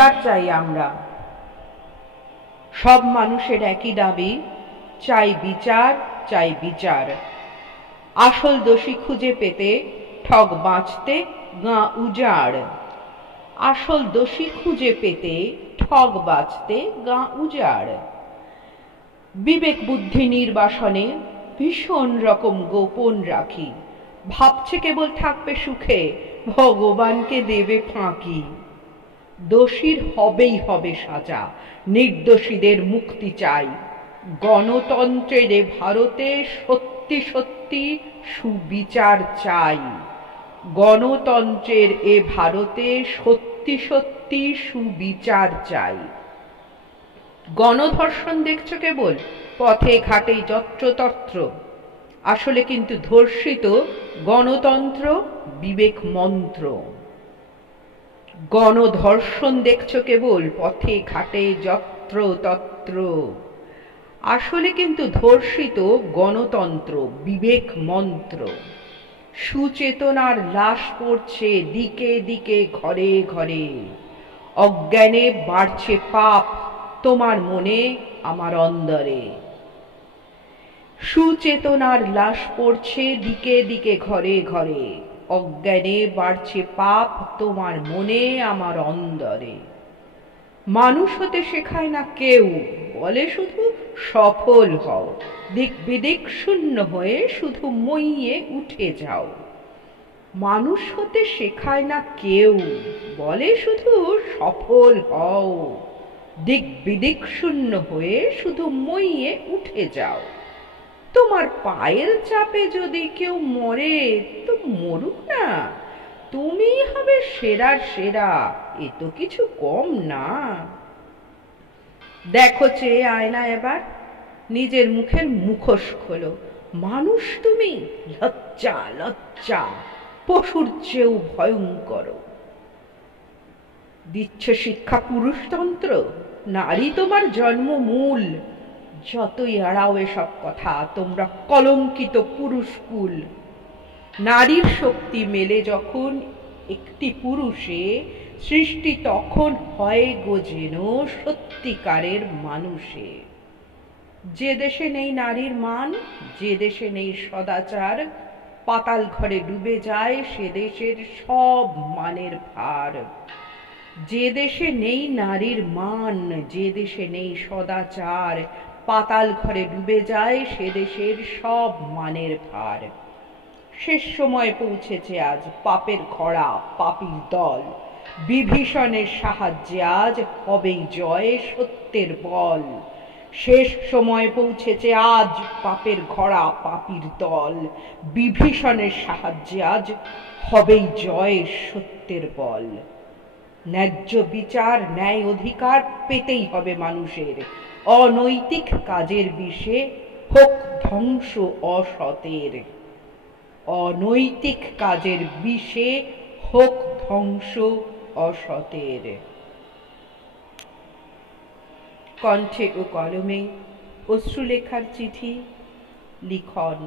বিচার চাই আমরা। সব মানুষের একই দাবি, চাই বিচার, চাই বিচার। আসল দোষী খুঁজে পেতে ঠগ বাঁচতে গাঁ উজাড়। আসল দোষী খুঁজে পেতে ঠগ বাঁচতে গাঁ উজাড়। বিবেক বুদ্ধি নির্বাসনে ভীষণ রকম গোপন রাখি, ভাবছে কেবল থাকবে সুখে, ভগবানকে দেবে ফাঁকি। দোষীর হবেই হবে সাজা, নির্দোষীদের মুক্তি চাই। গণতন্ত্রের এ ভারতে সত্যি সত্যি সুবিচার চাই। গণতন্ত্রের এ ভারতে সত্যি সত্যি সুবিচার চাই। গণধর্ষণ দেখছো কেবল পথে ঘাটে যত্রতত্র, আসলে কিন্তু ধর্ষিত গণতন্ত্র বিবেক মন্ত্র। গণধর্ষণ দেখছো কেবল পথে ঘাটে যত্রতত্র, আসলে কিন্তু ধর্ষিত গণতন্ত্র বিবেক মন্ত্র। সুচেতনার লাশ পড়ছে দিকে দিকে ঘরে ঘরে, অজ্ঞানে বাড়ছে পাপ তোমার মনে আমার অন্দরে। সুচেতনার লাশ পড়ছে দিকে দিকে ঘরে ঘরে, অজ্ঞানে বাড়ছে পাপ তোমার মনে আমার অন্দরে। মানুষ হতে শেখায় না কেউ, বলে শুধু সফল হও। দিক বিদিক শূন্য হয়ে শুধু মইয়ে উঠে যাও। মানুষ হতে শেখায় না কেউ, বলে শুধু সফল হও। দিক বিদিক শূন্য হয়ে শুধু মইয়ে উঠে যাও। তোমার পায়ের চাপে যদি কেউ মরে তো মরুক না, তুমি হবে সেরার সেরা, এ তো কিছু কম না। দেখো চেয়ে আয়না এবার, নিজের মুখের মুখোশ খোলো। মানুষ তুমি, লজ্জা লজ্জা, পশুর চেয়েও ভয়ঙ্কর। দিচ্ছ শিক্ষা পুরুষতন্ত্র, নারী তোমার জন্মমূল। যতই এড়াও এসব কথা, তোমরা কলঙ্কিত পুরুষকুল। নারীর শক্তি মেলে যখন একটি পুরুষে, সৃষ্টি তখন হয় গো যেন সত্যিকারের মানুষে। যে দেশে নেই নারীর মান, যে দেশে নেই সদাচার, পাতাল ঘরে ডুবে যায় সে দেশের সব মানের ভার। যে দেশে নেই নারীর মান, যে দেশে নেই সদাচার, পাতাল ঘরে ডুবে যায় সে দেশের সব মানের ভার। শেষ সময় পৌঁছেছে আজ পাপের খরা পাপীর দল, বিভীষণের সাহায্যে আজ হবেই জয় সত্যের বল। শেষ সময় পৌঁছেছে আজ পাপের ঘরা পাপীর দল, বিভীষণের সাহায্যে আজ হবেই জয় সত্যের বল। ন্যায্য বিচার ন্যায় অধিকার পেতেই হবে মানুষের, অনৈতিক কাজের বিষে হোক ধ্বংস অসতের। অনৈতিক কাজের বিষে হোক ধ্বংস অসতের। কণ্ঠে ও কলমে অশ্রুলেখার চিঠি, লিখন